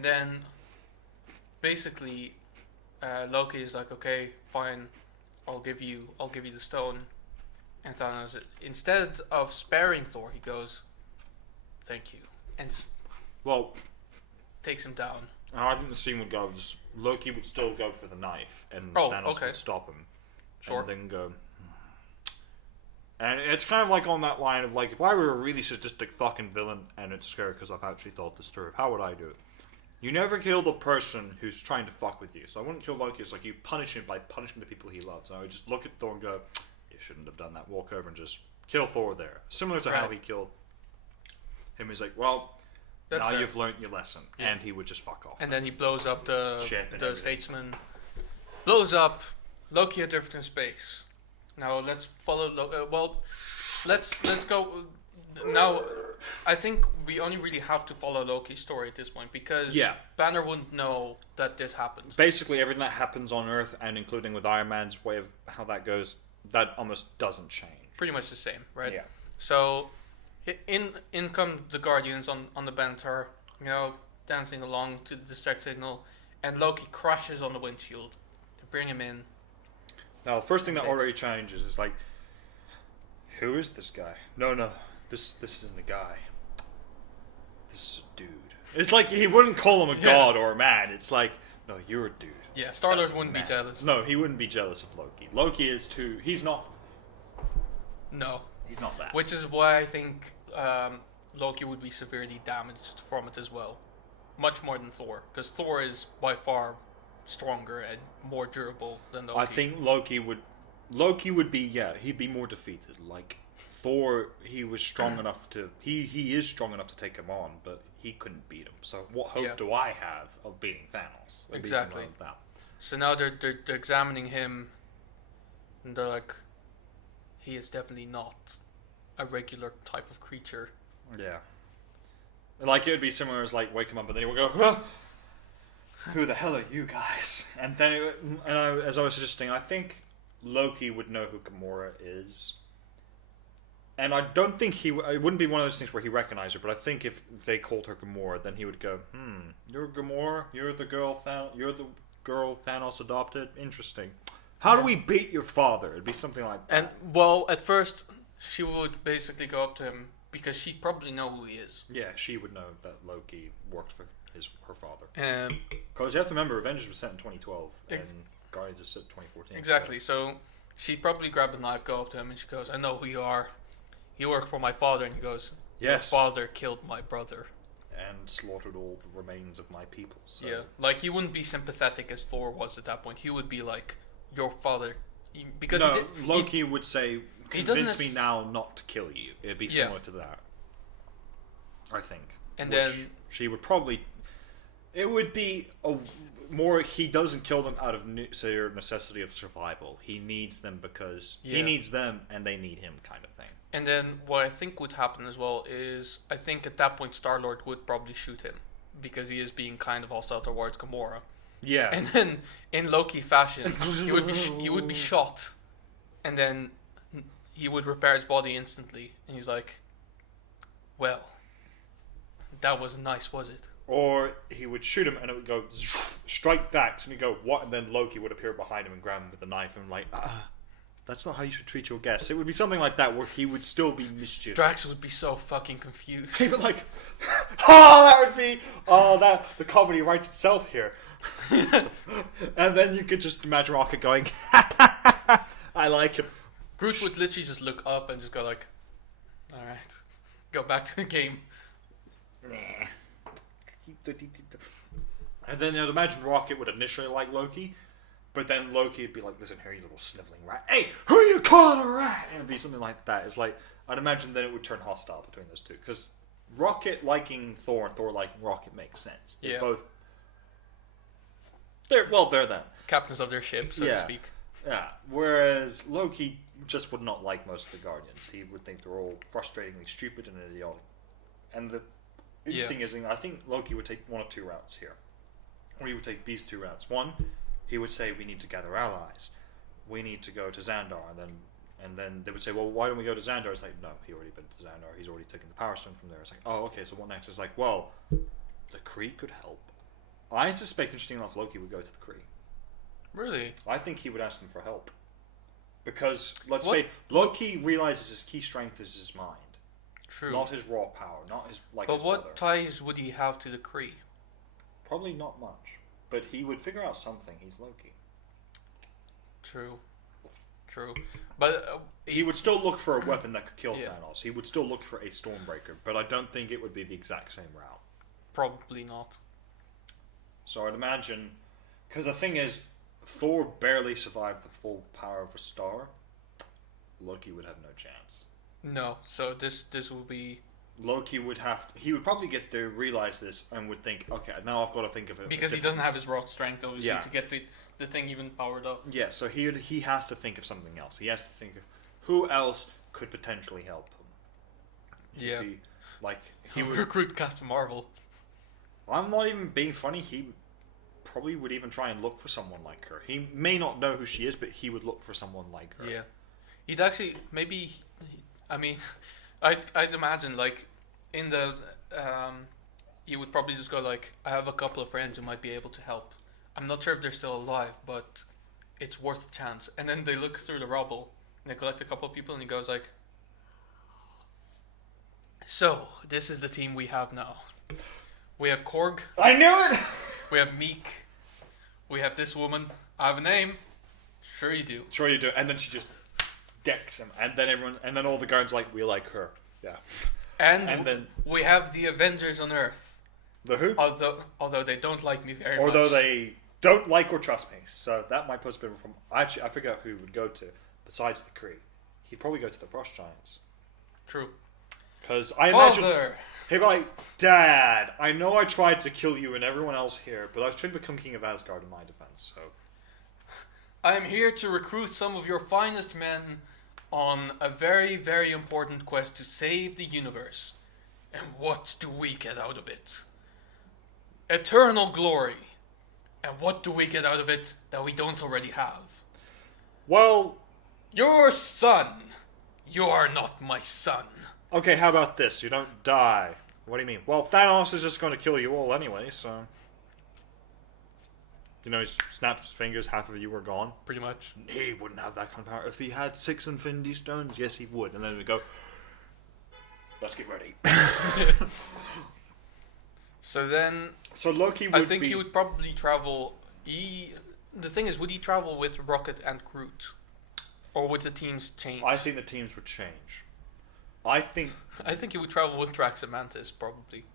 then, basically, Loki is like, okay, fine, I'll give you the stone. And Thanos, instead of sparing Thor, he goes, thank you, and just Well, takes him down. I think the scene would go, just, Loki would still go for the knife, and Oh, Thanos okay. would stop him. Sure. And then go... And it's kind of like on that line of, like, if I were a really sadistic fucking villain, and it's scary because I've actually thought this through, how would I do it? You never kill the person who's trying to fuck with you. So I wouldn't kill Loki. It's like you punish him by punishing the people he loves. I would just look at Thor and go, you shouldn't have done that. Walk over and just kill Thor there. Similar to how Right. he killed him. He's like, well, That's now fair. you've learnt your lesson. Yeah. And he would just fuck off. And then he blows up the Ship and everything. statesman. Blows up. Loki had drifted in space. Now let's follow. Let's go. Now, I think we only really have to follow Loki's story at this point because Yeah. Banner wouldn't know that this happened. Basically, everything that happens on Earth, and including with Iron Man's way of how that goes, that almost doesn't change. Pretty much the same, right? Yeah. So, in come the Guardians on the Banter, dancing along to the distract signal, and Loki crashes on the windshield to bring him in. Now, the first thing that Thanks. already changes is like, who is this guy? No, this isn't a guy. This is a dude. It's like he wouldn't call him a Yeah. god or a man. It's like, no, you're a dude. Yeah, Star-Lord That's a wouldn't be man. jealous. No, he wouldn't be jealous of Loki. Loki is too. He's not. No. He's not that. Which is why I think Loki would be severely damaged from it as well. Much more than Thor. Because Thor is by far stronger and more durable than Loki. I think Loki would be, he'd be more defeated. Like Thor, he was strong enough to he is strong enough to take him on, but he couldn't beat him. So what hope do I have of beating Thanos? It'd be something Exactly. like that. So now they're examining him, and they're like, he is definitely not a regular type of creature. Yeah. Like it would be similar as like wake him up and then he would go, huh? Who the hell are you guys? And then as I was suggesting, I think Loki would know who Gamora is. And I don't think it wouldn't be one of those things where he recognized her, but I think if they called her Gamora, then he would go, you're Gamora? You're the girl Thanos adopted? Interesting. How do we beat your father? It'd be something like that. And, well, at first, she would basically go up to him, because she'd probably know who he is. Yeah, she would know that Loki worked for her father. Um, Because you have to remember, Avengers was set in 2012, and Guardians is set in 2014. exactly, so she'd probably grab a knife, go up to him, and she goes, I know who you are. You work for my father. And he goes, Yes. Your father killed my brother. And slaughtered all the remains of my people. So. Yeah, like, he wouldn't be sympathetic as Thor was at that point. He would be like, your father... Because no, Loki would say, he doesn't convince me now not to kill you. It'd be similar to that. I think. And Which then... she would probably... It would be more... He doesn't kill them out of necessity of survival. He needs them because... He needs them and they need him, kind of thing. And then what I think would happen as well is, I think at that point Star-Lord would probably shoot him, because he is being kind of hostile towards Gamora. Yeah. And then, in Loki fashion, he would be shot, and then he would repair his body instantly, and he's like, well, that wasn't nice, was it? Or he would shoot him and it would go, strike that, and he'd go, what? And then Loki would appear behind him and grab him with a knife and like, that's not how you should treat your guests. It would be something like that where he would still be mischievous. Drax would be so fucking confused. He would like, that would be, the comedy writes itself here. And then you could just imagine Rocket going, I like him. Groot would literally just look up and just go like, alright, go back to the game. Nah. And then imagine Rocket would initially like Loki, but then Loki would be like, listen here, you little sniveling rat. Hey, who you calling a rat? And it'd be something like that. It's like, I'd imagine then it would turn hostile between those two. Because Rocket liking Thor and Thor liking Rocket makes sense. They're both... They're them. Captains of their ship, so to speak. Yeah. Whereas Loki just would not like most of the Guardians. He would think they're all frustratingly stupid and idiotic. And the interesting is, I think Loki would take one of two routes here. Or he would take these two routes. One, he would say we need to gather allies. we need to go to Xandar, and then they would say, well, why don't we go to Xandar? It's like, no, he already been to Xandar. He's already taken the Power Stone from there. It's like, oh, okay, so what next? It's like, well, the Kree could help. I suspect, interesting enough, Loki would go to the Kree. Really? I think he would ask them for help. Because, let's say, Loki realizes his key strength is his mind. True. Not his raw power, not his, like, but his what mother. ties would he have to the Kree? Probably not much. But he would figure out something. He's Loki. True. But he would still look for a weapon that could kill Yeah. Thanos. He would still look for a Stormbreaker, but I don't think it would be the exact same route. probably not. So I'd imagine, because the thing is, Thor barely survived the full power of a star. Loki would have no chance. No, so this will be... Loki would have he would probably get to realize this and would think, okay, now I've got to think of it. Because he doesn't have his raw strength, obviously, Yeah. to get the thing even powered up. Yeah, so he has to think of something else. He has to think of who else could potentially help him. Yeah. Be, like, He would recruit Captain Marvel. I'm not even being funny. He probably would even try and look for someone like her. He may not know who she is, but he would look for someone like her. Yeah. He'd actually, maybe, I mean, I'd imagine, like, in the, he would probably just go, like, I have a couple of friends who might be able to help. I'm not sure if they're still alive, but it's worth a chance. And then they look through the rubble, and they collect a couple of people, and he goes, like, so, this is the team we have now. We have Korg. I knew it! We have Meek. We have this woman. I have a name. Sure you do. Sure you do. And then she just decks him. And then all the guards like, we like her. Yeah. And then we have the Avengers on Earth. the who? Although they don't like me very much. Although they don't like or trust me. So that might put a bit from... Actually, I forget who he would go to. Besides the Kree. He'd probably go to the Frost Giants. True. Because I imagine... Father! He'd be like, Dad, I know I tried to kill you and everyone else here, but I was trying to become King of Asgard in my defense, so... I am here to recruit some of your finest men on a very, very important quest to save the universe. And what do we get out of it? Eternal glory. And what do we get out of it that we don't already have? Well... Your son. You are not my son. Okay, how about this? You don't die. What do you mean? Well, Thanos is just going to kill you all anyway, so... You know, he snaps his fingers, half of you were gone. Pretty much. He wouldn't have that kind of power. If he had 6 Infinity Stones, yes, he would. And then we'd go, let's get ready. So then... So Loki would I think he would probably travel... The thing is, would he travel with Rocket and Groot? Or would the teams change? I think the teams would change. I think he would travel with Drax and Mantis, probably.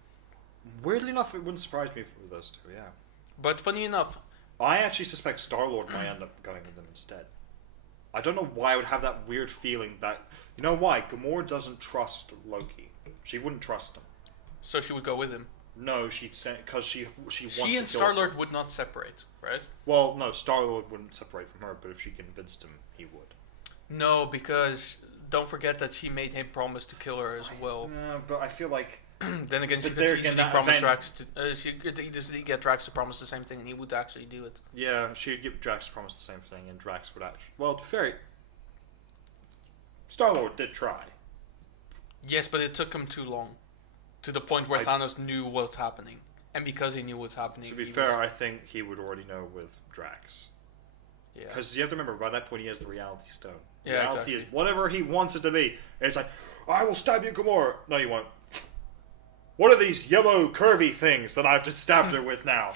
weirdly enough, it wouldn't surprise me for those two. Yeah, But funny enough, I actually suspect Star-Lord might end up going with them instead. I don't know why I would have that weird feeling that, you know why? Gamora doesn't trust Loki. She wouldn't trust him. so she would go with him. No, she'd say because she wants She to and kill Star-Lord would not separate, right? Well, no, Star-Lord wouldn't separate from her, but if she convinced him, he would. No, because don't forget that she made him promise to kill her as well. But I feel like Then again, she But could there easily again, that promise event- Drax to. She could easily get Drax to promise the same thing, and he would actually do it. yeah, she'd give Drax to promise the same thing, and Drax would actually. Well, to be fair, Star-Lord did try. Yes, but it took him too long, to the point where I- Thanos knew what's happening, and because he knew what's happening. To be he fair, was- I think he would already know with Drax. yeah. Because you have to remember, by that point, he has the Reality Stone. Yeah, Reality exactly. is whatever he wants it to be. It's like, I will stab you, Gamora. No, you won't. What are these yellow, curvy things that I've just stabbed her with now?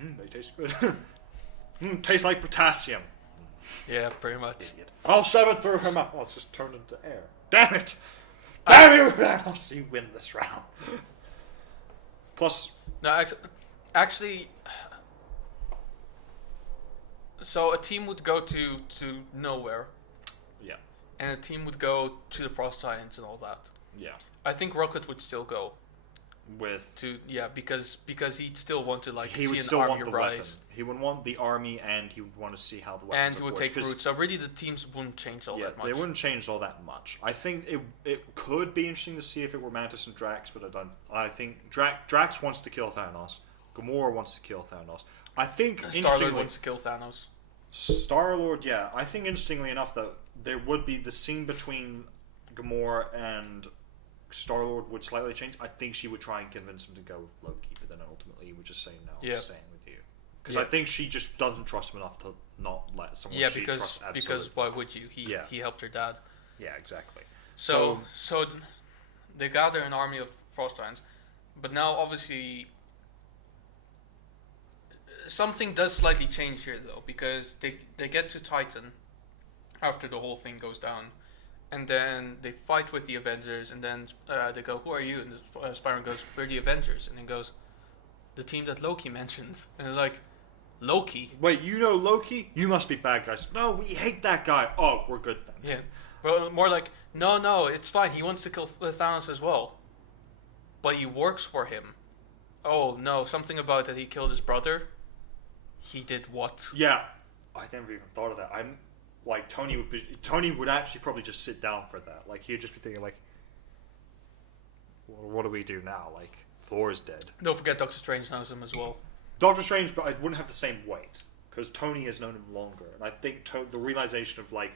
They taste good. Taste like potassium. Yeah, pretty much. Idiot. I'll shove it through her mouth. Oh, it's just turned into air. Damn it! Damn you, Thanos! You win this round. Plus, No, actually, so a team would go to nowhere, yeah, and a team would go to the Frost Giants and all that. yeah. I think Rocket would still go With to because he'd still want to he see would an still army want the weapon. rise, He would want the army, and he would want to see how the weapons and are he would forged, take 'cause- Groot. So really, the teams wouldn't change all that much. They wouldn't change all that much. I think it could be interesting to see if it were Mantis and Drax, but I think Drax wants to kill Thanos. Gamora wants to kill Thanos. I think Star-Lord interestingly, wants to kill Thanos. Star-Lord, yeah. I think interestingly enough that there would be the scene between Gamora and Star-Lord would slightly change. I think she would try and convince him to go with Loki, but then ultimately he would just say no, I'm staying with you. Because I think she just doesn't trust him enough to not let someone she trusts absolutely. Because why would you? He helped her dad. Yeah, exactly. So they gather an army of Frost Giants, but now obviously something does slightly change here though, because they get to Titan after the whole thing goes down, and then they fight with the Avengers, and then they go, "Who are you?" And Spider-Man goes, "We're the Avengers," and then goes, "The team that Loki mentioned," and it's like, Loki? Wait, you know Loki? You must be bad guys. No, we hate that guy. Oh, we're good then. Yeah. Well, more like, no, it's fine. He wants to kill Thanos as well. But he works for him. Oh, no, something about that he killed his brother. He did what? Yeah. I never even thought of that. I'm like, Tony would actually probably just sit down for that. Like, he'd just be thinking like, well, what do we do now? Like, Thor's dead. Don't forget Doctor Strange knows him as well. Doctor Strange, but I wouldn't have the same weight. Because Tony has known him longer. And I think the realization of like,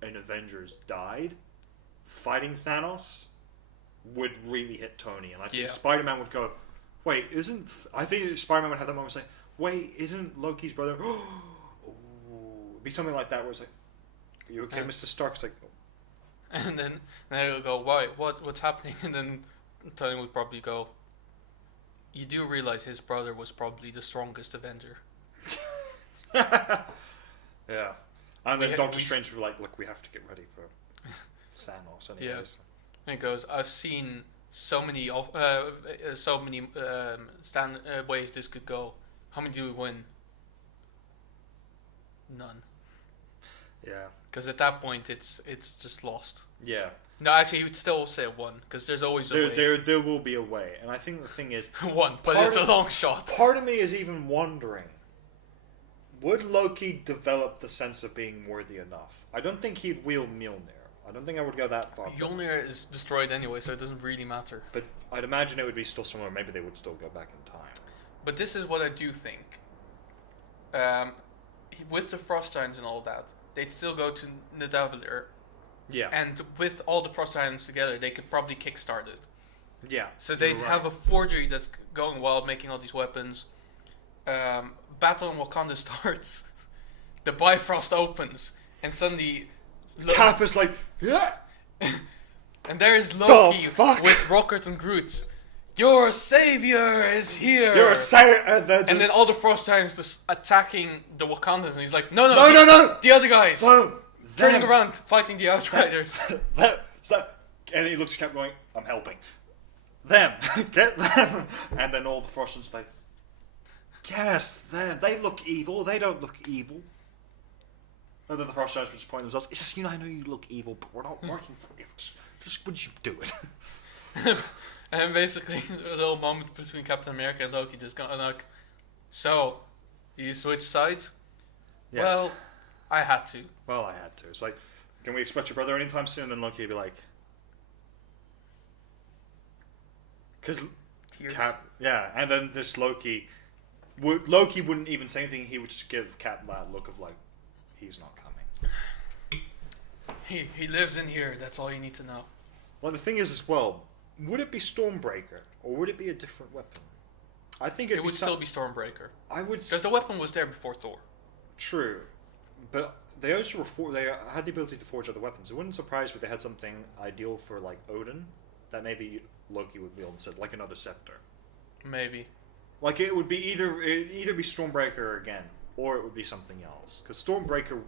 an Avengers died fighting Thanos would really hit Tony, and I think Spider-Man would go, wait, I think Spider-Man would have that moment say, wait, isn't Loki's brother Ooh. It'd be something like that where it's like, are you okay, Mr. Stark? It's like, oh. And then they'll go, why, what's happening? And then Tony would probably go, you do realize his brother was probably the strongest Avenger. Yeah. And then Doctor Strange would be like, look, we have to get ready for Thanos anyways. Yeah. And it goes, I've seen so many ways this could go. How many do we win? None. Yeah. Because at that point, it's just lost. Yeah. No, actually, he would still say one, because there's always a way. There will be a way. And I think the thing is... one, but it's a long shot. Part of me is even wondering, would Loki develop the sense of being worthy enough? I don't think he'd wield Mjolnir. I don't think I would go that far. Mjolnir is destroyed anyway, so it doesn't really matter. But I'd imagine it would be still somewhere. Maybe they would still go back in time. But this is what I do think. With the Frost Giants and all that, they'd still go to Nidavellir. Yeah. And with all the Frost Giants together, they could probably kickstart it. Yeah. So they'd have a forgery that's going wild, making all these weapons. Battle in Wakanda starts. The Bifrost opens, and suddenly Cap is like, yeah. And there is Loki with Rocket and Groot. Your savior is here. Your savior, and then all the Frost Giants just attacking the Wakandans, and he's like, no, the other guys, turning around, fighting the Outriders. And he looks at Cap going, I'm helping them, get them, and then all the Frost Giants like, yes, them. They look evil. They don't look evil. And then the Frost Giants would just point themselves. It's just, I know you look evil, but we're not working for you. Just would you do it? And basically, a little moment between Captain America and Loki just going like, so, you switch sides? Yes. Well, I had to. It's like, can we expect your brother anytime soon? And then Loki would be like, because Cap, and then this Loki wouldn't even say anything. He would just give Cap that look of like, he's not coming. He lives in here. That's all you need to know. Well, the thing is as well, would it be Stormbreaker or would it be a different weapon? I think it would still be Stormbreaker. I would, because the weapon was there before Thor. True, but they also they had the ability to forge other weapons. It wouldn't surprise me if they had something ideal for like Odin that maybe Loki would be able to set, like another scepter. Maybe. Like it would be either be Stormbreaker again, or it would be something else. Because Stormbreaker,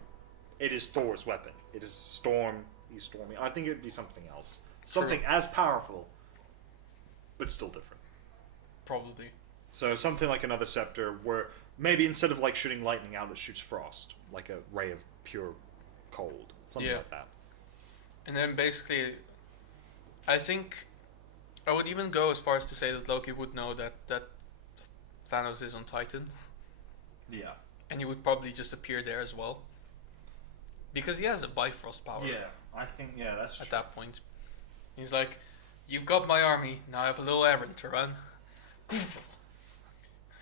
it is Thor's weapon. It is Storm. He's stormy. I think it would be something else. Something as powerful, but still different. Probably. So something like another scepter, where maybe instead of like shooting lightning out, it shoots frost, like a ray of pure cold, something like that. And then basically, I think I would even go as far as to say that Loki would know that Thanos is on Titan. Yeah. And he would probably just appear there as well. Because he has a Bifrost power. Yeah, I think, that's true. At that point. He's like, you've got my army, now I have a little errand to run.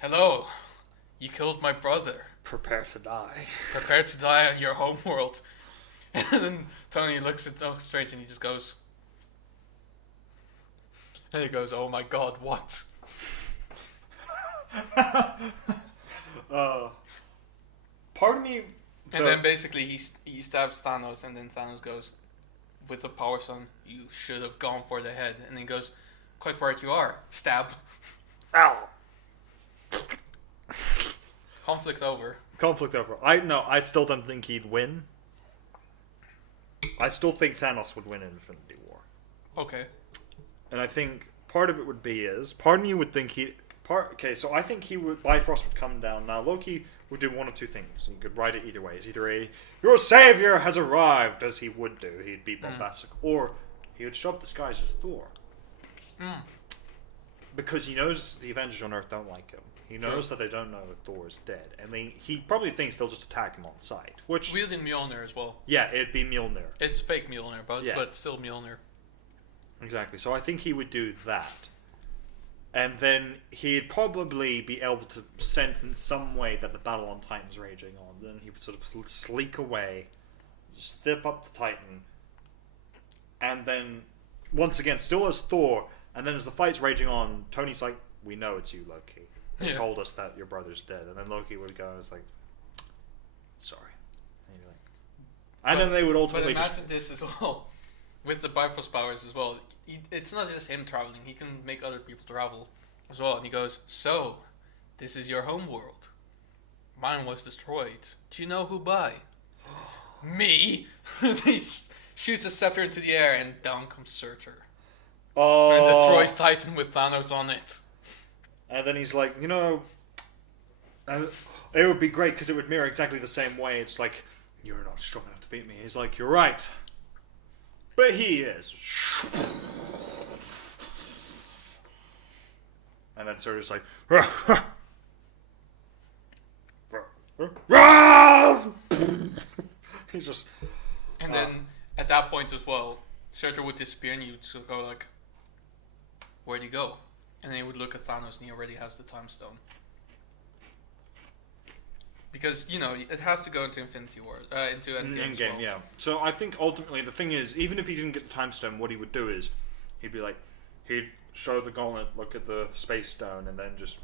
Hello, you killed my brother. Prepare to die. Prepare to die on your home world. And then Tony looks at Doctor Strange and he just goes... And he goes, oh my god, what? Pardon me. And then basically he stabs Thanos, and then Thanos goes, with the Power Stone, you should have gone for the head. And he goes, quite right you are. Stab. Ow. Conflict over. I still don't think he'd win. I still think Thanos would win in Infinity War. Okay. And I think part of it would be part of me would think so I think Bifrost would come down. Now Loki would do one of two things. You could write it either way. It's either your savior has arrived, as he would do. He'd be bombastic. Or he would show up disguised as Thor. Because he knows the Avengers on Earth don't like him. He knows that they don't know that Thor is dead. And he probably thinks they'll just attack him on sight. Which, wielding Mjolnir as well. Yeah, it'd be Mjolnir. It's fake Mjolnir, but still Mjolnir. Exactly. So I think he would do that. And then he'd probably be able to sense in some way that the battle on Titan's raging on. Then he would sort of sleek away, step up the Titan, and then, once again, still as Thor, and then as the fight's raging on, Tony's like, we know it's you, Loki. They told us that your brother's dead. And then Loki would go, it's like, sorry. And then they would ultimately But imagine this as well. With the Bifrost powers as well, it's not just him traveling. He can make other people travel as well. And he goes, so, this is your home world. Mine was destroyed. Do you know who by? Me? He shoots a scepter into the air and down comes Surtur. Oh. And destroys Titan with Thanos on it. And then he's like, it would be great because it would mirror exactly the same way. It's like, you're not strong enough to beat me. He's like, you're right. But he is. And then Surtur's like, he's just... And then, at that point as well, Surtur would disappear and you'd sort of go like, where'd he go? And then he would look at Thanos and he already has the time stone. Because, it has to go into Infinity War, into Endgame as well. Yeah. So I think ultimately the thing is, even if he didn't get the time stone, what he would do is, he'd show the gauntlet, look at the space stone, and then just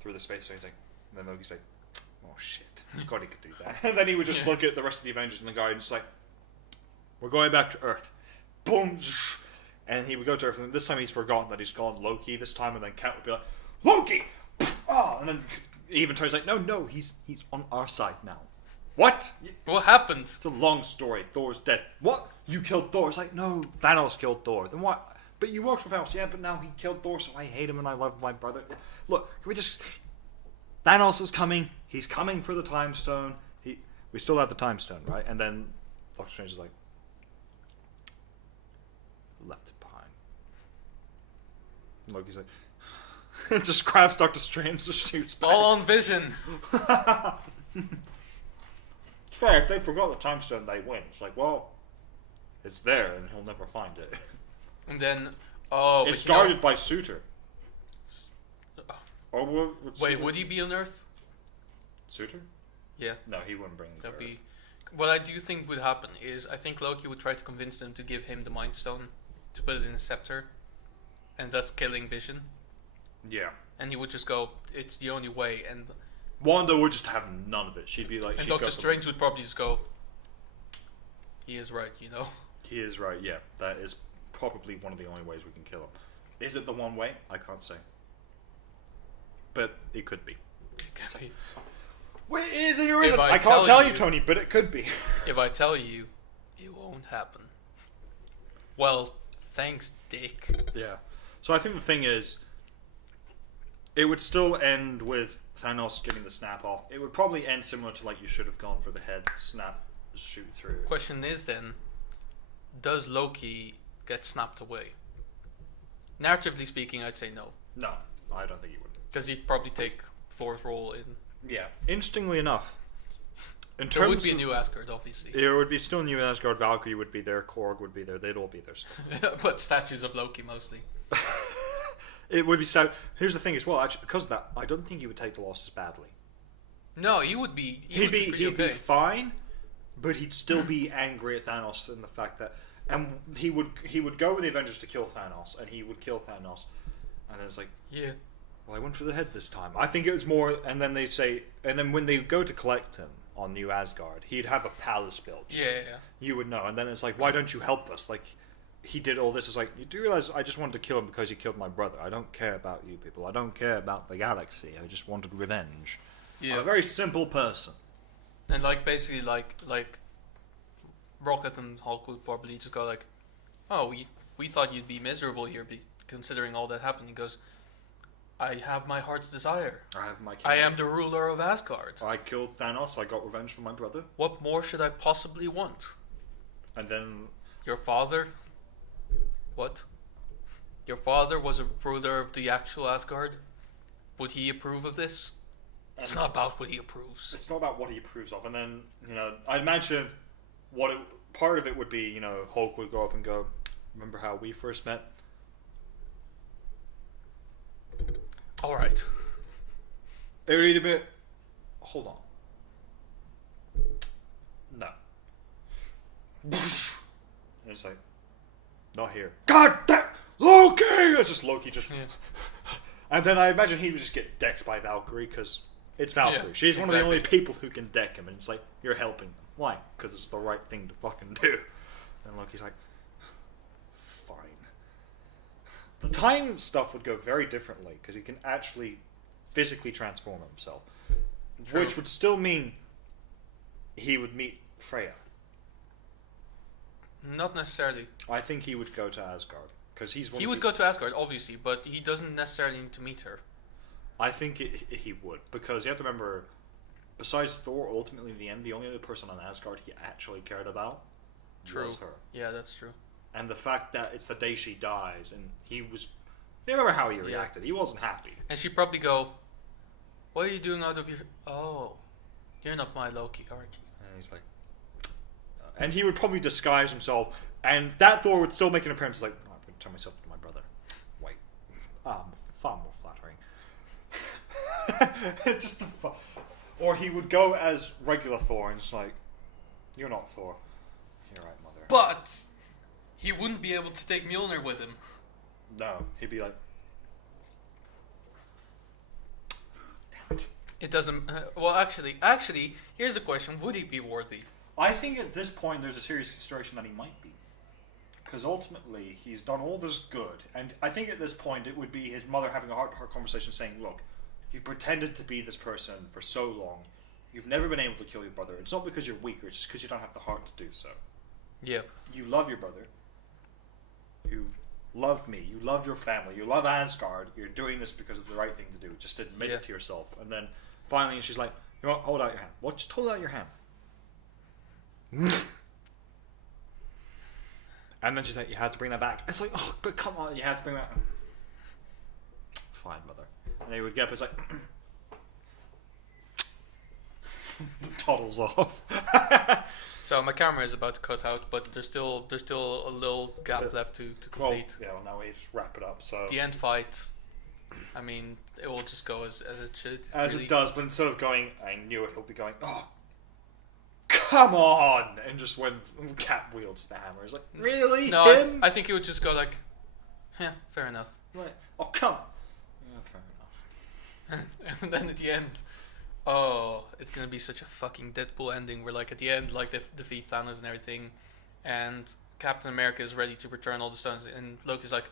through the space stone, and then Loki's like, oh shit, God, he could do that. And then he would just look at the rest of the Avengers and the guy and just like, we're going back to Earth. Boom. And he would go to Earth, and this time he's forgotten that he's called Loki this time, and then Cat would be like, Loki! Oh! And then even Tony's like, no, he's on our side now. What? What happened? It's a long story. Thor's dead. What? You killed Thor? It's like, no, Thanos killed Thor. Then what? But you worked for Thanos. Yeah, but now he killed Thor, so I hate him and I love my brother. Look, can we just... Thanos is coming. He's coming for the time stone. We still have the time stone, right? And then Doctor Strange is like, left it behind. And Loki's like, it just grabs Doctor Strange, just shoots back. All on Vision. It's fair, if they forgot the time stone, they win. It's like, well, it's there and he'll never find it. And then, it's guarded by Surtur. Or wait, would he be on Earth? Surtur? Yeah. No, he wouldn't bring the Earth. What I do think would happen is, I think Loki would try to convince them to give him the Mind Stone, to put it in a scepter, and thus killing Vision. Yeah. And he would just go, it's the only way, and... Wanda would just have none of it. She'd be like... And Doctor Strange would probably just go, he is right, He is right, yeah. That is probably one of the only ways we can kill him. Is it the one way? I can't say. But it could be. It could be. Wait, is it or isn't? I can't tell you, Tony, but it could be. If I tell you, it won't happen. Well, thanks, Dick. Yeah. So I think the thing is, it would still end with Thanos getting the snap off. It would probably end similar to like you should have gone for the head snap, shoot through. Question is then, does Loki get snapped away? Narratively speaking, I'd say no. No, I don't think he would. Because he'd probably take Thor's role in... Yeah. Interestingly enough, there would be a new Asgard, obviously. There would be still a new Asgard. Valkyrie would be there. Korg would be there. They'd all be there still. But statues of Loki, mostly. It would be so. Here's the thing as well. Actually, because of that, I don't think he would take the losses badly. No, he would be. He'd be pretty okay. fine, but he'd still be angry at Thanos and the fact that, and he would go with the Avengers to kill Thanos, and he would kill Thanos, and then it's like, Yeah. well, I went for the head this time. I think it was more, and then they say, and then when they go to collect him on New Asgard, he'd have a palace built. Yeah. You would know, and then it's like, why don't you help us? Like, he did all this. It's like, you do realize I just wanted to kill him because he killed my brother. I don't care about you people. I don't care about the galaxy. I just wanted revenge. Yeah. I'm a very simple person. And like basically like Rocket and Hulk would probably just go like, oh, we thought you'd be miserable here, considering all that happened. He goes, I have my heart's desire. I am the ruler of Asgard. I killed Thanos. I got revenge for my brother. What more should I possibly want? And then Your father? What? Your father was a ruler of the actual Asgard? Would he approve of this? It's not about what he approves. it's not about what he approves of. And then, I imagine part of it would be, Hulk would go up and go, remember how we first met? Alright. It would either be, hold on. No. And it's like, not here. God damn! Loki! It's just Loki just... Yeah. And then I imagine he would just get decked by Valkyrie, because it's Valkyrie. Yeah, She's one of the only exactly. people who can deck him, and it's like, you're helping them. Why? Because it's the right thing to fucking do. And Loki's like, fine. The time stuff would go very differently, because he can actually physically transform himself. True. Which would still mean he would meet Freya. Not necessarily. I think he would go to Asgard. Because He would go to Asgard, obviously, but he doesn't necessarily need to meet her. I think he would, because you have to remember, besides Thor, ultimately in the end, the only other person on Asgard he actually cared about was her. Yeah, that's true. And the fact that it's the day she dies, and he was... You remember how he reacted. He wasn't happy. And she'd probably go, what are you doing out of your... Oh, you're not my Loki, aren't you? And he's like... And he would probably disguise himself, and that Thor would still make an appearance like, oh, I'm going to turn myself into my brother. Wait. Far more flattering. Just the Or he would go as regular Thor, and it's like, you're not Thor. You're right, mother. But he wouldn't be able to take Mjolnir with him. No, he'd be like, damn it. It doesn't... well, actually, here's the question. Would he be worthy? I think at this point there's a serious consideration that he might be. Because ultimately, he's done all this good. And I think at this point it would be his mother having a heart-to-heart conversation saying, look, you've pretended to be this person for so long. You've never been able to kill your brother. It's not because you're weaker, it's just because you don't have the heart to do so. Yeah. You love your brother. You love me. You love your family. You love Asgard. You're doing this because it's the right thing to do. Just admit it to yourself. And then finally she's like, you know what, hold out your hand. What? Just hold out your hand. And then she's like, you have to bring that back. It's like, oh, but come on, you have to bring that. Fine, mother. And they would get up. It's like, toddles off. So my camera is about to cut out, but there's still a little gap left to complete. Well, now we just wrap it up. So The end fight. I mean, it will just go as it should. as really. it does, but instead of going, I knew it. He'll be going, oh, come on! And just when Cap wields the hammer, it's like, really? No, Him? I think he would just go like, yeah, fair enough. Right. Oh, come. Yeah, fair enough. And then at the end, oh, it's gonna be such a fucking Deadpool ending where like at the end, like they defeat Thanos and everything, and Captain America is ready to return all the stones, and Loki's like,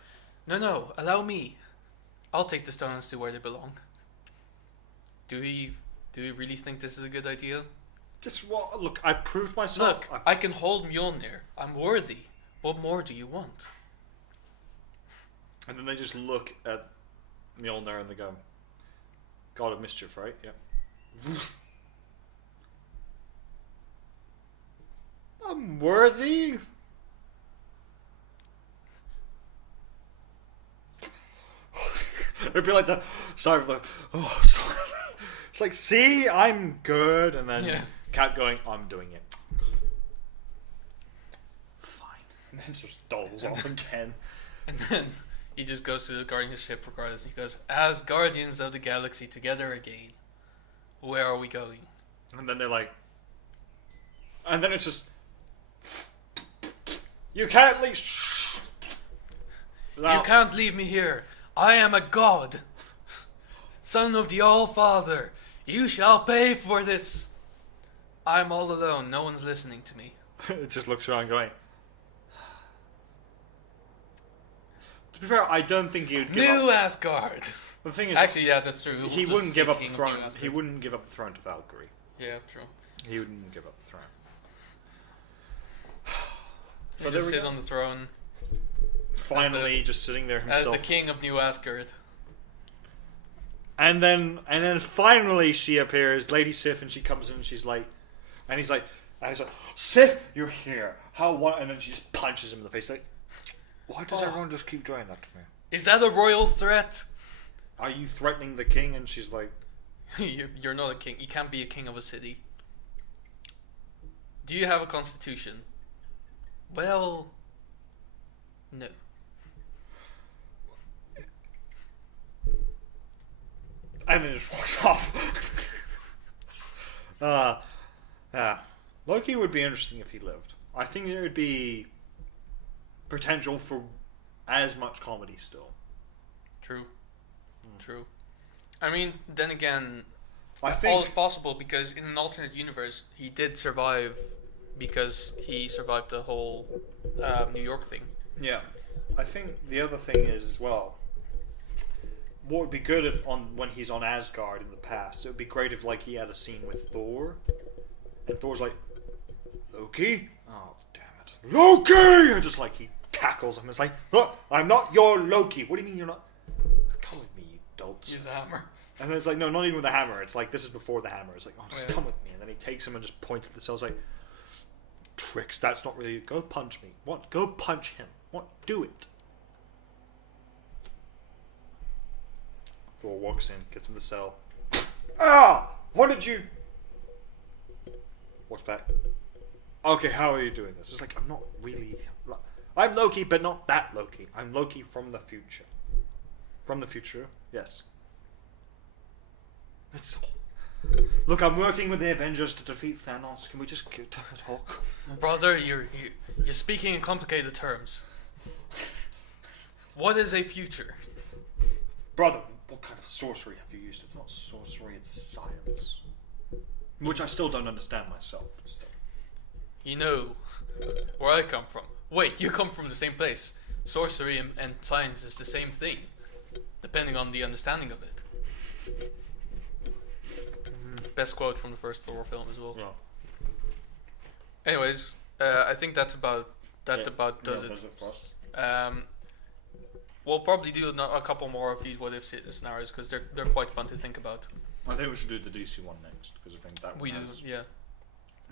no, allow me. I'll take the stones to where they belong. Do we really think this is a good idea? Just what? Look, I proved myself. Look, I can hold Mjolnir. I'm worthy. What more do you want? And then they just look at Mjolnir and they go, God of Mischief, right? Yeah. I'm worthy. It'd be like the sorry, like, oh, sorry. It's like, see, I'm good, and then Cat going, I'm doing it. Fine, and then just dolls off again. And then he just goes to guarding his ship regardless. He goes, as guardians of the galaxy together again. Where are we going? And then they're like, and then it's just, you can't leave. You can't leave me here. I am a god. Son of the All-Father. You shall pay for this. I'm all alone. No one's listening to me. It just looks around going. To be fair, I don't think he'd give New up. Asgard. The thing is, Actually, yeah, that's true. he We'll wouldn't just give say up the King of throne. New Asgard. He wouldn't give up the throne to Valkyrie. Yeah, true. He wouldn't give up the throne. So just sit on the throne Finally, just sitting there as himself. the king of New Asgard. And then finally she appears, Lady Sif, and she comes in and she's like, and he's like, Sif, you're here. How what? And then she just punches him in the face. Like, why does everyone just keep doing that to me? Is that a royal threat? Are you threatening the king? And she's like, You're not a king. You can't be a king of a city. Do you have a constitution? Well, no. And then just walks off. Yeah. Loki would be interesting if he lived. I think there would be potential for as much comedy still. True. True. I mean, then again, I all think is possible because in an alternate universe, he did survive because he survived the whole New York thing. Yeah, I think the other thing is as well. What would be good if when he's on Asgard in the past, it would be great if like he had a scene with Thor, and Thor's like, Loki, oh damn it, Loki, and just like he tackles him. It's like, oh, I'm not your Loki. What do you mean you're not? Come with me, you dolts. Use a hammer. And then it's like, no, not even with the hammer. It's like, this is before the hammer. It's like, oh, just Yeah. come with me. And then he takes him and just points at the cells like, tricks, that's not really, go punch me. What? Go punch him. What? Do it. Thor walks in, gets in the cell. Ah! What did you... Walks back. Okay, how are you doing this? It's like, I'm not really... I'm Loki, but not that Loki. I'm Loki from the future. From the future? Yes. That's all. Look, I'm working with the Avengers to defeat Thanos. Can we just talk? Brother, you're speaking in complicated terms. What is a future? Brother, what kind of sorcery have you used? It's not sorcery, it's science. Which I still don't understand myself, but still. You know where I come from. Wait, you come from the same place. Sorcery and science is the same thing, depending on the understanding of it. Best quote from the first Thor film as well. Yeah. Anyways, I think that's about does it. For us. We'll probably do a couple more of these what if scenarios because they're quite fun to think about. I think we should do the DC one next because I think that one We do, has, yeah,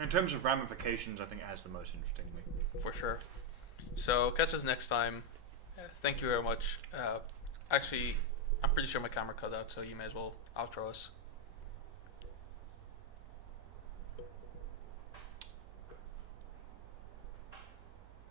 in terms of ramifications, I think it has the most interesting way. for sure. So catch us next time. Thank you very much. Actually, I'm pretty sure my camera cut out, so you may as well outro us.